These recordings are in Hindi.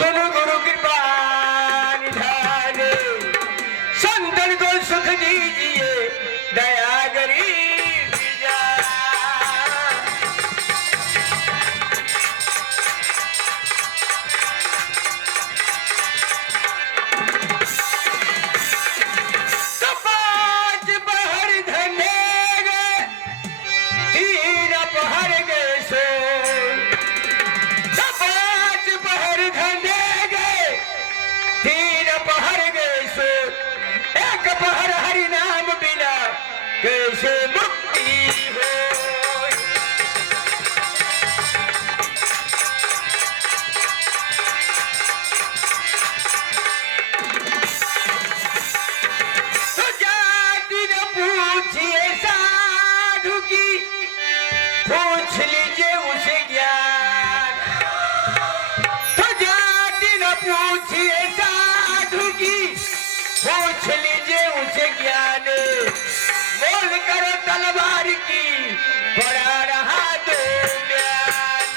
सुन गुरु कृपा निधान, संतन को सुख दीजिए दया गरीब जान। तो पाँच पहर धने गए, तीन पहर गए सो। तो पाँच पहर धने गए, तीन पहर गए सो। एक पहर हरि नाम बिना कैसे मुक्ति हो। तो जाति न पूछिए साधु की, पूछ लीजिए उसे ज्ञान। तो जाति न पूछिए साधु की, पूछ लीजिए उसे ज्ञान। मोल करो तलवार की, पड़ा रहा दो म्यान।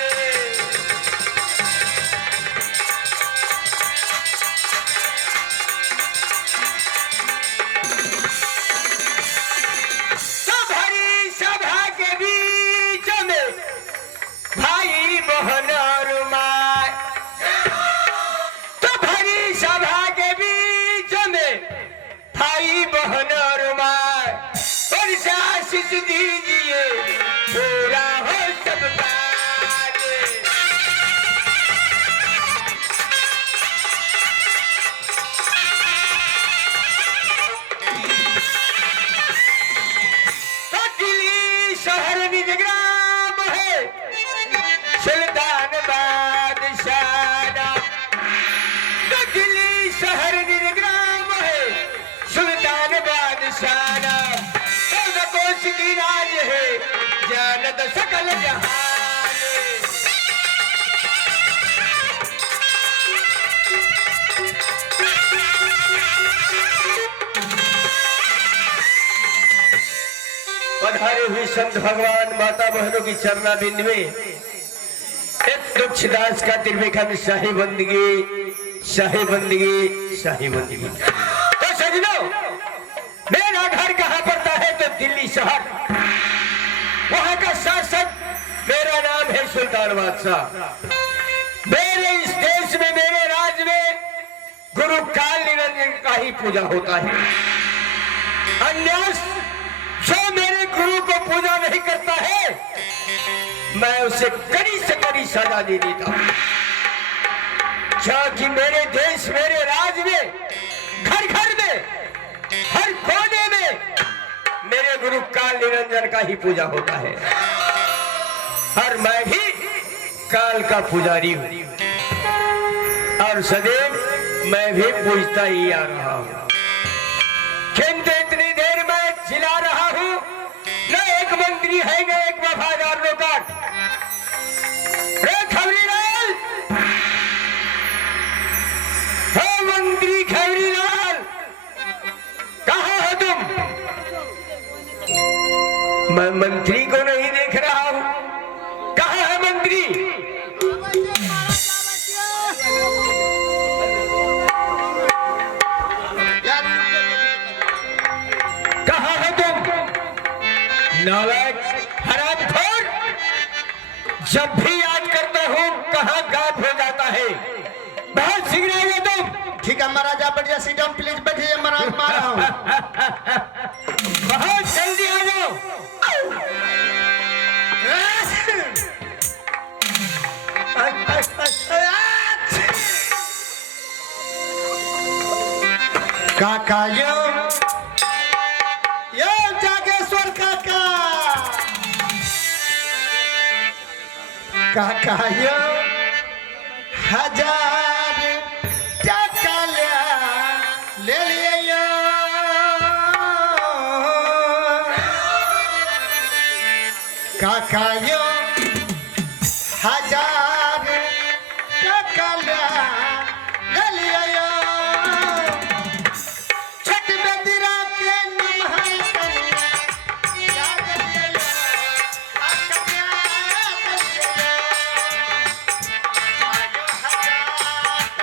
तो भरी सभा के बीच में भाई बहन और माँ। तो भरी सभा के बीच में भाई बहन और माँ। और आशीष दीजिए पूरा हो सब काज। तो दिल्ली शहर निज ग्राम है, सुल्तान बादशाह। तो दिल्ली शहर निज ग्राम है, सुल्तान बादशाह। कोश की राज है, जानत सकल जहान। पधारे हुए संत भगवान माता बहनों की चरना बिंद में एक तुच्छदास का तिरवेखन शाही बंदगी, शाही बंदगी, शाही बंदगी। तो सजनो, मेरा घर कहाँ पड़ता है? तो दिल्ली शहर। वहां का शासक, मेरा नाम है सुल्तान बादशाह। मेरे इस देश में, मेरे राज्य में गुरु काल निरंजन का ही पूजा होता है। अन्य जो मेरे गुरु को पूजा नहीं करता है, मैं उसे कड़ी से कड़ी सजा दे देता हूं। क्योंकि मेरे देश, मेरे राज्य में, घर घर में, हर कोने में मेरे गुरु काल निरंजन का ही पूजा होता है। और मैं भी काल का पुजारी हूं, और सदैव मैं भी पूजता ही आ रहा हूं। किंतु इतनी देर में चिल्ला रहा हूं, न एक मंत्री है न एक वफादार लोकाट। रे खबरीलाल, हो मंत्री खबरीलाल, कहाँ हो तुम? मैं मंत्री को नहीं देख रहा हूं। कहाँ है मंत्री? कहाँ है तुम? नालायक, हरामखोर, जब भी याद करता हूँ कहाँ गायब हो जाता है। बहुत शीघ्र आइए तुम। ठीक है महाराजा, बढ़िया सीट डाउन प्लीज बैठिए, महाराज मार रहा हूँ। बहुत जल्दी आ जाओ। काका यो जागेश्वर काका, काका यो 1000 टका ले लिए यो। काका यो 1000 टका ले लिए यो। छठ बेदरा के नमहर कन्या याद लिए यो। कन्या कन्या आयो 1000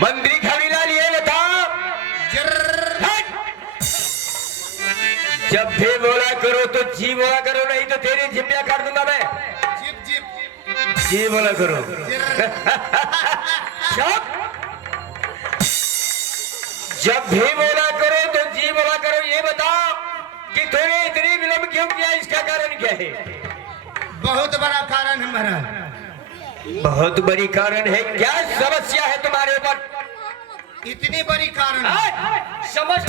मंत्री खबीलाल ये बता, जब भी बोला करो तो जी बोला करो, नहीं तो तेरी जिम्मेदार कर दूंगा मैं। जी बोला करो। जब भी बोला करो तो जी बोला करो। ये बता कि तूने इतनी विलंब क्यों किया, इसका कारण क्या है? बहुत बड़ा कारण है महाराज। बहुत बड़ी कारण है? क्या समस्या है तुम्हारे ऊपर? इतनी बड़ी कारण है। समझ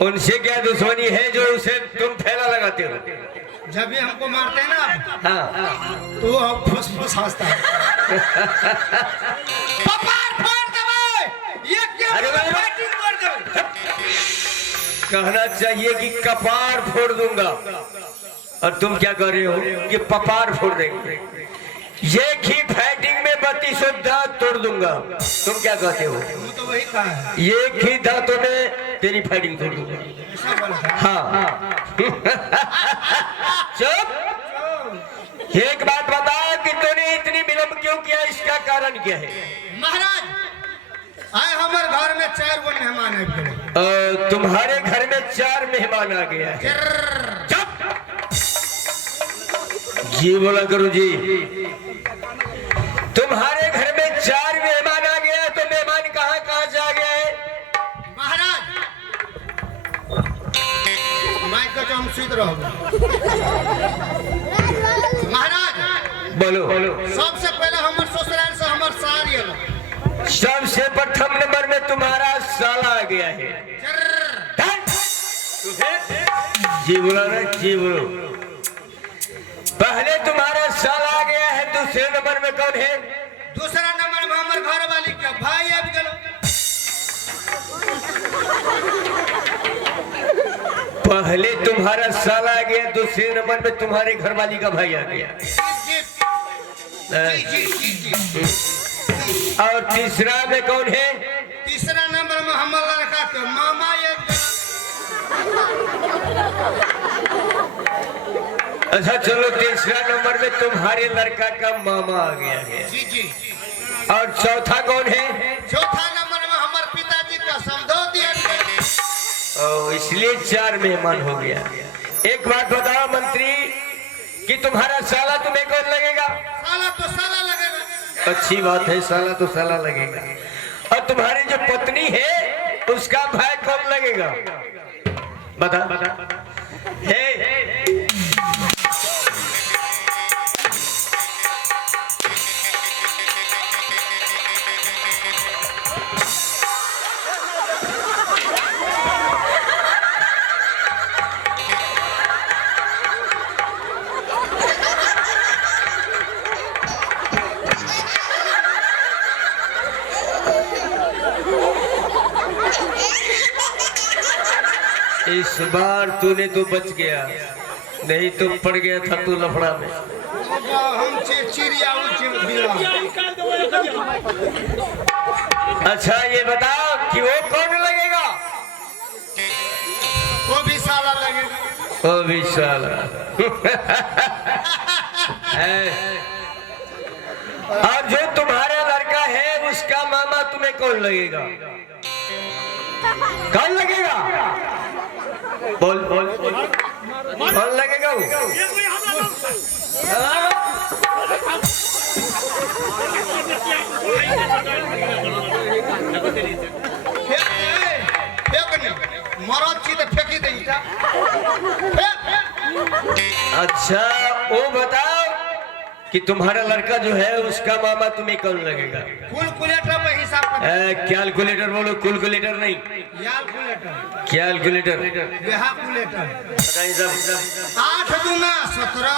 उनसे क्या दुश्मनी है जो उसे तुम फैला लगाते हो? जब भी हमको मारते हैं ना, हाँ, तो वो फुस फुस हंसता है। कपार फोड़ दबे, ये क्या फाइटिंग कर दो। कहना चाहिए कि कपार फोड़ दूंगा, और तुम क्या कर रहे हो कि पपार फोड़ देंगे। एक ही फाइटिंग में 32 दांत तोड़ दूंगा, तुम क्या कहते हो? वो तो वही कहा है। एक ही दांतों में तेरी फाइटिंग तोड़ दूंगा। ऐसा बोला था। हाँ। चुप। एक बात बता कि तूने इतनी विलंब क्यों किया, इसका कारण क्या है? महाराज, आए हमारे घर में 4 गो मेहमान है। तुम्हारे घर में 4 मेहमान आ गया है। जी बोला करो जी। तुम्हारे घर में 4 मेहमान आ गया, तो मेहमान कहाँ कहाँ जा गए? महाराज, माइक का हम सीध रहो। महाराज बोलो। सबसे पहले हमारे ससुराल से हमारे सार ये सबसे प्रथम नंबर में तुम्हारा साला आ गया है। जी बोला ना, जी बोलो। पहले तुम्हारा साला आ गया है, दूसरे नंबर में कौन है? दूसरा नंबर में हमारे घर वाली का भाई अब गलो। पहले तुम्हारा साला आ गया, दूसरे नंबर में तुम्हारे घर वाली का भाई आ गया, और तीसरा में कौन है? तीसरा नंबर में हमारा लड़का के मामा ये। अच्छा चलो, तीसरा नंबर में तुम्हारे लड़का का मामा आ गया है। जी। और चौथा कौन है? चौथा नंबर में हमारे पिताजी का समझौती है। इसलिए 4 मेहमान हो गया। एक बात बताओ मंत्री, कि तुम्हारा साला तुम्हें कौन लगेगा? साला तो साला लगेगा। अच्छी बात है, साला तो साला लगेगा। और तुम्हारी जो पत्नी है, उसका भाई कौन लगेगा? बता। हे इस बार तूने तो बच गया, नहीं तो पड़ गया था तू लफड़ा में। हम चिड़िया अच्छा ये बताओ कि वो कौन लगेगा? वो भी साला लगेगा। वो भी साला। और जो तुम्हारा लड़का है, उसका मामा तुम्हें कौन लगेगा? कौन लगेगा? बोल कौन लगेगा वो? अच्छा वो बताओ कि तुम्हारा लड़का जो है, उसका मामा तुम्हें कौन लगेगा? कुल कुलेटा में हिसाब कैलकुलेटर बोलो, कुलकुलेटर नहीं, कैलकुलेटर कैलकुलेटर। कैलकुलेटर। बताइए सब। 8 दूना 17।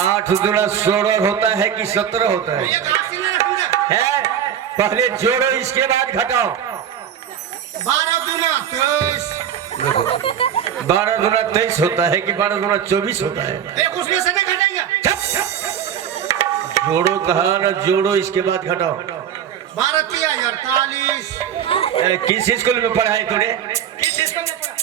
8 दूना 16 होता है कि 17 होता है? ये घासी नहीं रखूंगा। है, पहले जोड़ो इसके बाद घटाओ। 12 दूना 23। 12 दूना 23 होता है कि 12 दूना 24 होता है? एक उसमें से नहीं घटेंगे। जोड़ो कहा ना, जोड़ो इसके बाद घटाओ। 12 तिया 48। किस स्कूल में पढ़ा है तूने? किस स्कूल में पढ़ा?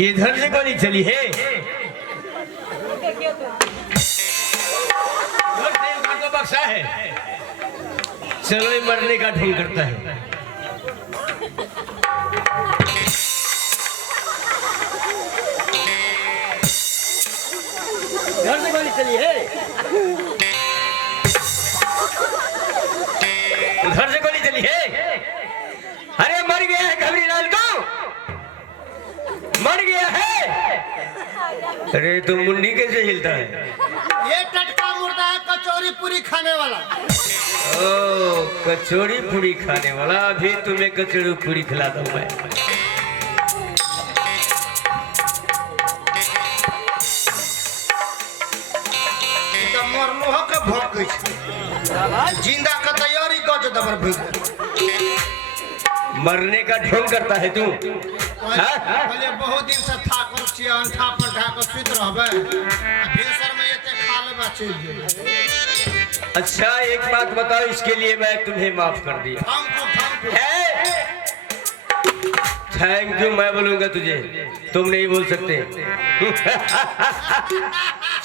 इधर से गोली चली है। तो बक्सा है, चलो ये मरने का ढोंग करता है। घर से गोली चली है, उधर से गोली चली है। अरे मर गया है खबरीलाल को, मर गया है। अरे तो मुंडी कैसे हिलता है? ये टटका मुर्दा है, कचौरी पूरी खाने वाला। ओ, कचौड़ी पूरी खाने वाला। अभी तुम्हें कचौड़ी पूरी खिलाता हूँ मैं। तो मरलो के भोग गई छै। जिंदा का तैयारी कर जो दबर भूख। मरने का ढोंग करता है तू? पहले बहुत दिन से थाकल छियै, अंठा पर ढाके सुत रहबे। भिनसर में एते खा लेबा चल जेबै। अच्छा एक बात बताओ, इसके लिए मैं तुम्हें माफ कर दिया। थैंक यू मैं बोलूंगा तुझे, तुम नहीं बोल सकते।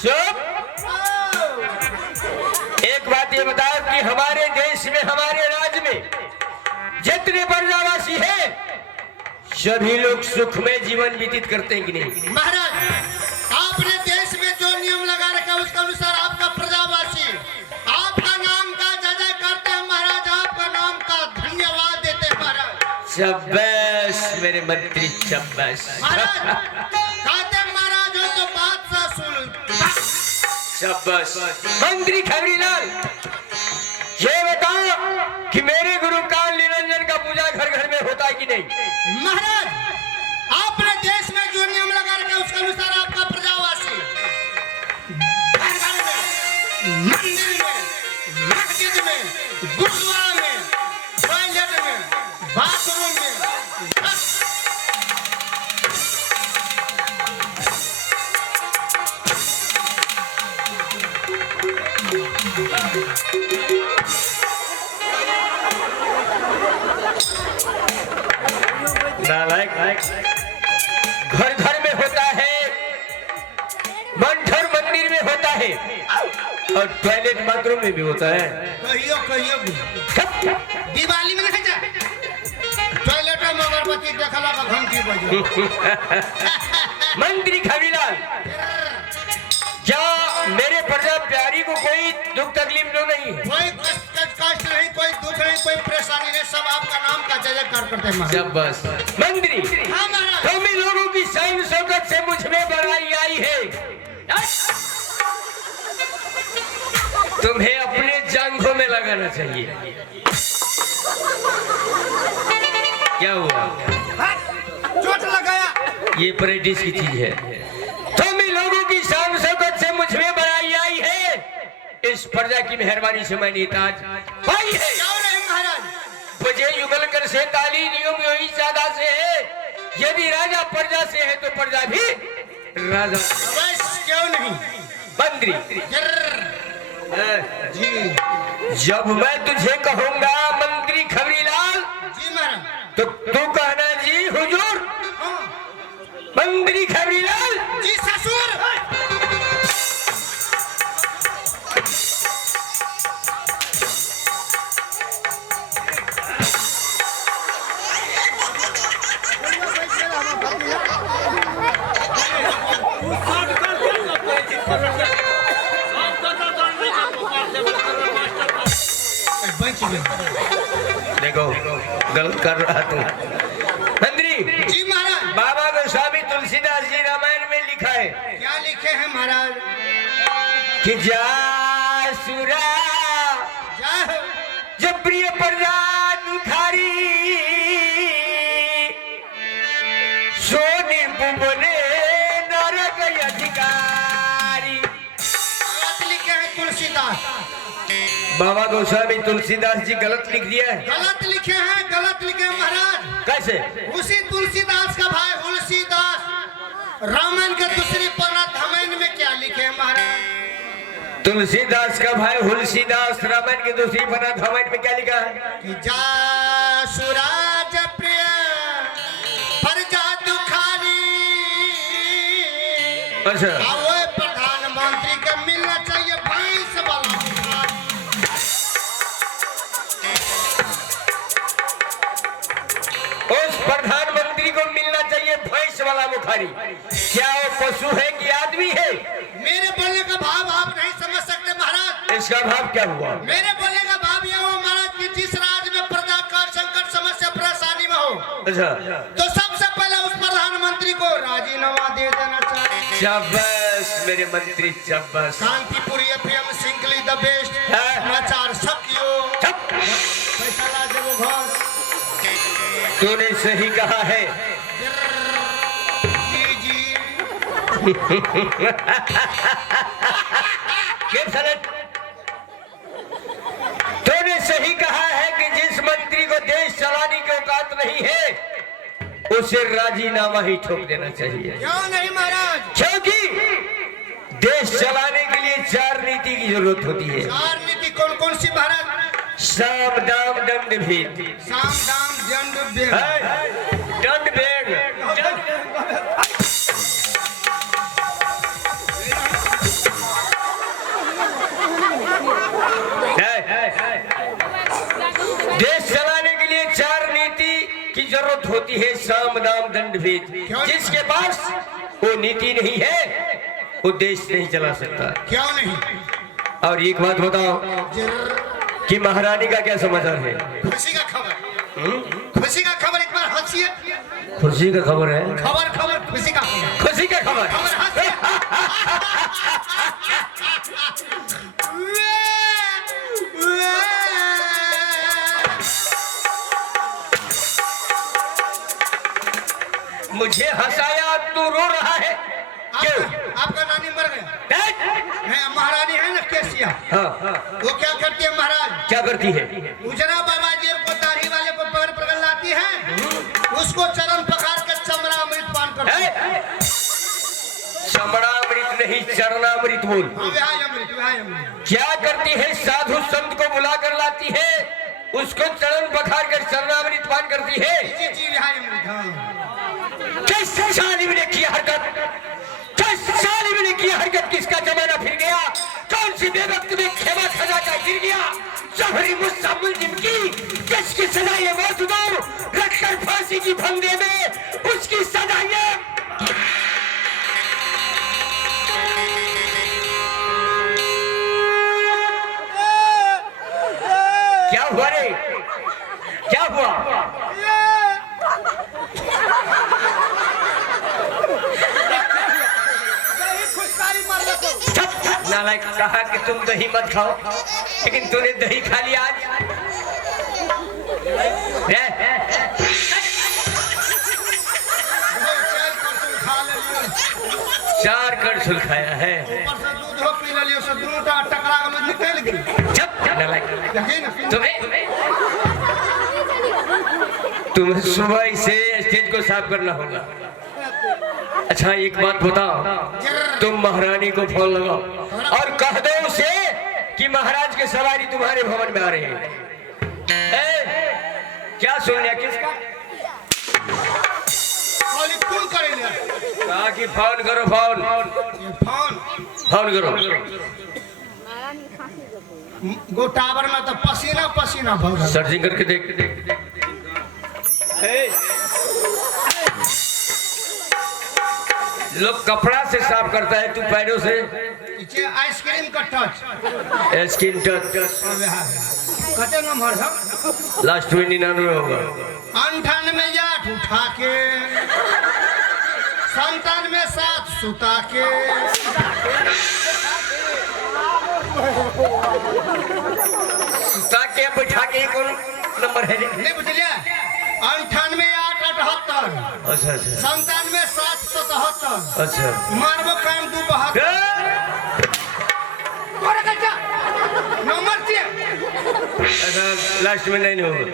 चुप। एक बात ये बताओ कि हमारे देश में, हमारे राज्य में जितने प्रजावासी हैं, सभी लोग सुख में जीवन व्यतीत करते हैं कि नहीं? महाराज, आपने देश में जो नियम लगा रखा है उसके अनुसार आपका प्रजावासी आपका नाम का जय करते हैं महाराज, आपका नाम का धन्यवाद देते हैं महाराज। शाबाश मेरे मंत्री, शाबाश। महाराज कहते महाराज हो तो बादशाह सुन। शाबाश। मंत्री खबरीलाल, ये बताओ कि मेरे गुरु काल निरंजन का पूजा घर घर में होता है कि नहीं? महाराज, आपने देश में जो नियम लगा रखा है उसके अनुसार आपका प्रजावासी घर घर में, मंदिर में, मस्जिद में, गुरुद्वारा में, टॉयलेट में, बाथरूम में नालायक, घर घर में होता है, मंदिर मंदिर में होता है, और टॉयलेट बाथरूम में भी होता है। कहियो कहियो दिवाली में नहीं जा टॉयलेट में अगरबत्ती देखला का घंटी बजे। मंत्री खबरीलाल, क्या मेरे प्रजा प्यारी को कोई दुख तकलीफ तो नहीं है? कोई कष्ट नहीं, कोई दुख नहीं, कोई परेशानी नहीं, सब आपका नाम का जयकार करते हैं महाराज। बस मंत्री, हाँ महाराज। तुम इन लोगों की शान शौकत से मुझ में बड़ाई आई है। तुम्हें अपने जांघों में लगाना चाहिए। क्या हुआ? चोट लगाया। ये प्रैक्टिस की चीज है। तुम इन लोगों की शान शौकत से मुझ में बड़ाई आई है। इस प्रजा की मेहरबानी से मैंने ताज पाई है। क्यों नहीं महाराज? मुझे युगल कर से ताली नियम यही ज्यादा से है। यदि राजा प्रजा से है तो प्रजा भी राजा। अवश्य, क्यों नहीं मंत्री जी। जब मैं तुझे कहूंगा मंत्री खबरीलाल, जी महाराज। तो तू कहना जी हुजूर। हाँ। मंत्री खबरीलाल, जी ससुर। देखो गलत कर रहा तू। मंत्री जी महाराज। बाबा गोस्वामी तुलसीदास जी रामायण में लिखा है, क्या लिखे हैं महाराज? कि जासुरा जय हो। जब प्रिय प्रजा दुखारी सोने बुबने नरक अधिकारी। गलत लिखे हैं तुलसीदास। बाबा गोस्वामी तुलसीदास जी गलत लिख दिया है। गलत लिखे हैं, गलत लिखे हैं महाराज। कैसे? उसी तुलसीदास का भाई तुलसीदास रामायण के दूसरी पन्ना धमैन में क्या लिखे हैं महाराज? तुलसीदास का भाई तुलसीदास रामायण की दूसरी पन्ना धमैन में क्या लिखा है? कि जासुराज प्रिय प्रजा दुखारी। अच्छा, अब वो प्रधानमंत्री को मिलना चाहिए भैंस वाला। उस प्रधानमंत्री को मिलना चाहिए भैंस वाला मुखारी। क्या वो पशु है कि आदमी है? मेरे बोलने का भाव आप नहीं समझ सकते महाराज। इसका भाव क्या हुआ? मेरे बोलने का भाव यह हो महाराज कि जिस राज्य में प्रजा का संकट समस्या परेशानी में हो, अच्छा, तो सबसे पहले उस प्रधानमंत्री को राजीनामा दे देना चाहिए। शाबाश मेरे मंत्री, शाबाश। Shantipuri FM singly the best समाचार सकियो पैसा ला दे वो घर। तूने सही कहा है। जी जी। तूने सही कहा है कि जिस मंत्री को देश चलाने की औकात नहीं है उसे राजीनामा ही ठोक देना चाहिए। क्यों नहीं महाराज? क्योंकि देश चलाने के लिए 4 नीति की जरूरत होती है। 4 नीति कौन कौन सी महाराज? साम दाम दंड भेद। साम दाम दंड भेद। दंड भेद। देश चलाने के लिए 4 नीति की जरूरत होती है, साम दाम दंड भेद। जिसके पास वो नीति नहीं है वो देश नहीं चला सकता। क्यों नहीं? और एक बात बताओ कि महारानी का क्या समाचार है? खुशी का खबर। खुशी का खबर, एक बार हंसिए। खुशी का खबर है? खबर खबर खुशी का खबर। खुशी का खबर। खबर हंसिए। मुझे हंसाया, तू रो रहा है क्यों? आपका नानी मर गया है। महारानी है ना केसिया, हाँ, वो क्या करती है महाराज? क्या करती है? उजरा बाबा जी को दाढ़ी वाले को पकड़ पकड़ लाती है, उसको चरण पखार के चमड़ा अमृत पान करती है। चमड़ामृत नहीं, चरणामृत बोल। अमृत। क्या करती है? साधु संत को बुला कर लाती है, उसको चरण पखार कर चरणामृत पान करती है। जी जी अमृत। किस सालिम ने किया हरकत? किस सालिम ने किया हरकत? किसका जमाना फिर गया? कौन सी बेवक्त में खेमा खजा का गिर गया? जबरी मुस्सा मुलजिम की किसकी सजा ये मौत दो, रखकर फांसी की फंदे में उसकी सजा ये। क्या हुआ रे? क्या हुआ? नालायक, कहा कि तुम दही मत खाओ, लेकिन तूने दही खा लिया आज। 4 कड़छुल खाया है। तुम्हें सुबह से स्टेज को साफ करना होगा। अच्छा एक बात बताओ, तुम महारानी को फोन लगाओ और कह दो उसे कि महाराज की सवारी तुम्हारे भवन में आ रही है। क्या सुन लिया? किसका? कहा कि फोन करो, फोन करो। गोटावर में तो पसीना पसीना भर गया। सर्चिंग करके देख। लोग कपड़ा से साफ करता है, तू पैरों से। आइसक्रीम का टच, स्किन टच। कते नंबर है लास्ट में 99 होगा। 98 8 उठा के 97 7 सुता के ताके बैठा के कौन नंबर है रे? नहीं बुझलिए 98 8 78 अच्छा अच्छा 97 7 77 अच्छा मारबो कायम 2 72 ए! तोरे कच्चा नंबर छे अच्छा लास्ट में 9 होगा।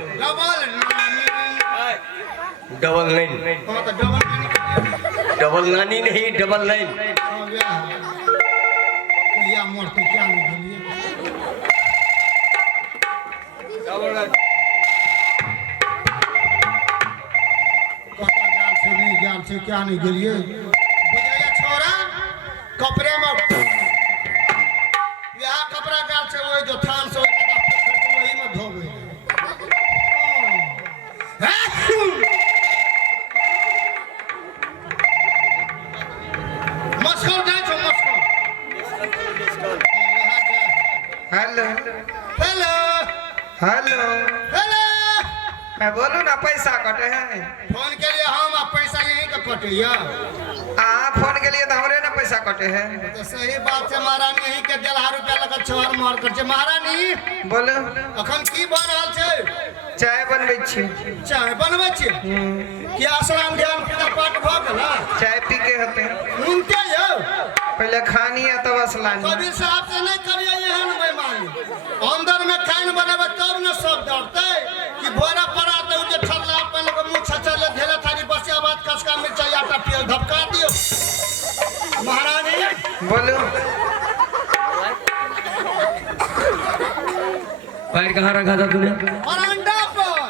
डबल 9 हां तो डबल नानी नहीं डबल 9। या मोर तू क्या निकलिए कता गाल से नहीं गाल से क्या नहीं गेलिए बुझाया छोरा कपड़े में यहाँ कपड़ा गाल से वही जो थान से वही कता खर्च वही में धोबे मस्को जाए छो Moscow hello hello hello hello मैं बोलू ना पैसा कटे है। फोन के लिए हम आप पैसा यहीं का कटिया फोन के लिए तो हमरे ना पैसा कटे है। तो सही बात है महारानी यहीं के 1,000 रुपया लगा छवार मार कर छे महारानी बोलो अखन की बन रहल छे चाय बनबै छी। चाय बनबै छे क्या स्नान ध्यान पूजा पाठ भ गेल चाय पी के होते उनके यो पहले खानी है तब असलानी। कबीर साहब से नहीं करिए एहन बेईमानी अंदर में खाइन बनेबे तब न सब डरते कि भोरा पड़ा तो जे ठल्ला अपन को मुंह छचले धेले थारी बसिया बात कसका मिर्चाई आटा पियो धपका दियो महारानी बोलो पैर कहाँ रखा था तूने? बरामदा पर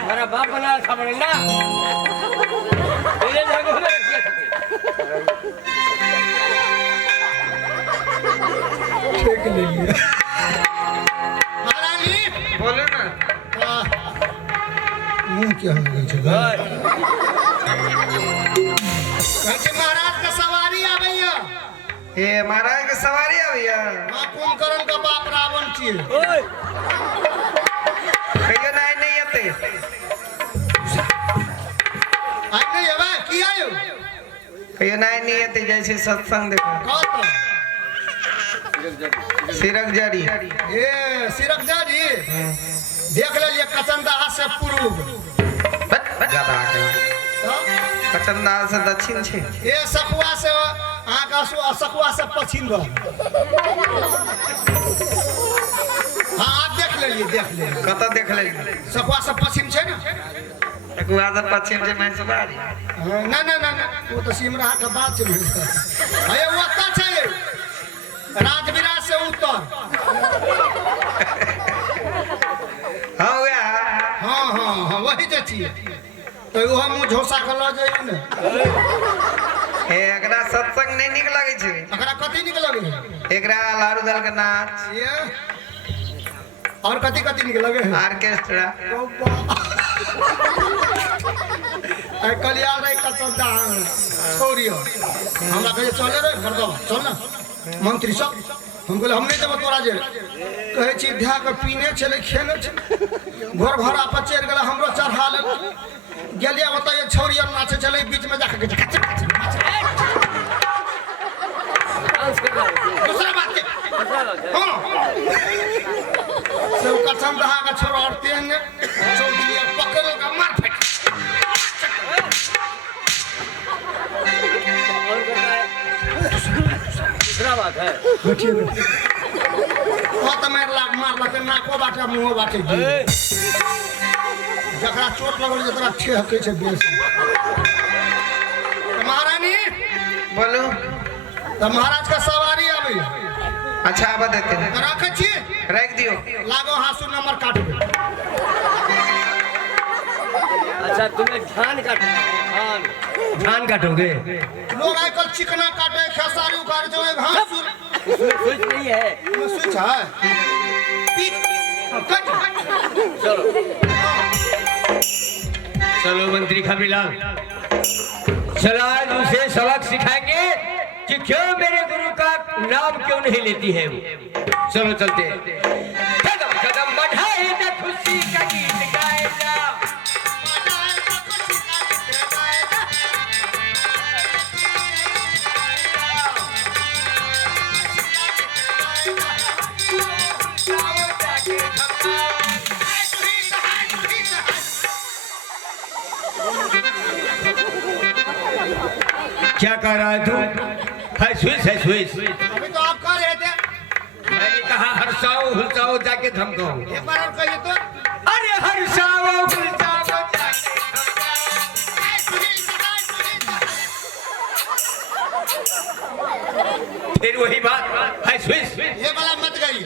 हमारा बाप बना था बरंडा। तेरे जागो में रख दिया ठीक ले लिया महारानी बोलो ना मुंह क्या हो गई जगह कहते महाराज का सवारी आ भैया ये महाराज के सवारी है भैया। मां कुंभकर्ण का बाप रावण छिए कहियो नहीं आते आज नहीं हवा की आयो कहियो नहीं आते जैसे सत्संग देखो कत सिरक जड़ी ए सिरक जारी देख ले ये कचंदा से पूर्व गधा के कचंदा से दक्षिण छे। ए सखुआ से आका सखुआ से पश्चिम गल हां आप देख ले कत देख ले सखुआ से पश्चिम छे ना एक आधा पश्चिम से मैं सवारी ना ना ना ना वो तो सिमरा का बात चल अरे वो अच्छा छे राजवीरा से उत्तर हाँ हुआ हाँ हाँ हाँ वही जे छिए तो वो हम झोसा के ल जाइए ने ए एकरा सत्संग नहीं निक लगे छे। अकरा कथी निकलगे एकरा लारू दल के नाच ये और कथी कथी निकलगे ऑर्केस्ट्रा आई कलिया रे कचंदा छोड़ियो हमरा कहे चले रे कर दो चल ना मंत्री सब हम बोले हम नहीं देब तोरा जे कहे छी ध्या के पीने चले खेने चले घर भरा पर चढ़ गेला हमरो चढ़ा ले गेलिया बताइए छोरिया नाचे चले बीच में जाके दूसरा बात के हां सब कचम दहा का छोरा और तेन चौधरी पकड़ का मार फेंक दूसरा बात है बैठिए हां तो मार लग नाको बाटे मुंह बाटे जकरा चोट लगल जकरा ठेके छै बेस महारानी बोलो तो महाराज का सवारी आवे अच्छा आबा देते हैं रखे छी रख दियो लागो हासु नंबर काट दे अच्छा तुम्हें धान काटना है धान काटोगे लोग आजकल चिकना काटे खेसारी उखाड़ जो हासु उसमें कुछ नहीं है स्विच है कट चलो चलो मंत्री खबीलाल चलो आज उसे सबक सिखाएंगे कि क्यों मेरे गुरु का नाम क्यों नहीं लेती है वो चलो चलते हैं। कदम कदम बधाई न खुशी का गीत गाएगा। बधाई न खुशी का गीत गाएगा। जाके थमकाओ। क्या कह रहा है तू? है स्विच है स्विच। अभी तो आप कह रहे थे। मैंने कहा हर्षाओ हुलसाओ जाके थमकाओ। एक बार और कहिए तो। अरे हर्षाओ हुलसाओ जाके थमकाओ। फिर वही बात है स्विच। ये वाला मत गाइए,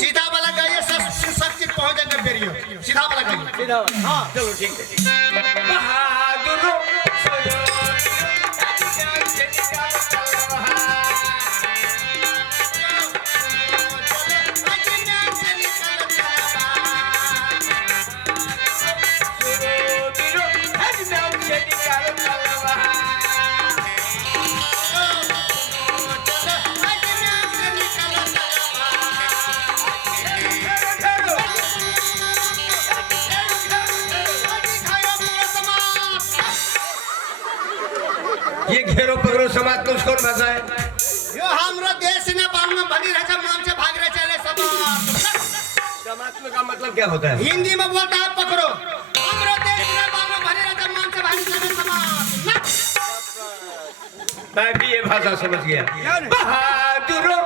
सीधा वाला गाइए, सब चीज पहुंच जाएगा पेरियो। सीधा वाला गाइए। सीधा हाँ चलो ठीक है। बहादुरों ये घेरो पकड़ो समाज को कौन भाषा है? यो हमरो देश ने बांग में बनी रहे सब नाम से भाग रहे चले सब। समाज का मतलब क्या होता है? हिंदी में बोलता है पकड़ो। हमरो देश ने बांग में बनी रहे सब नाम से भाग चले समाज। मैं भी ये भाषा समझ गया। बहादुरों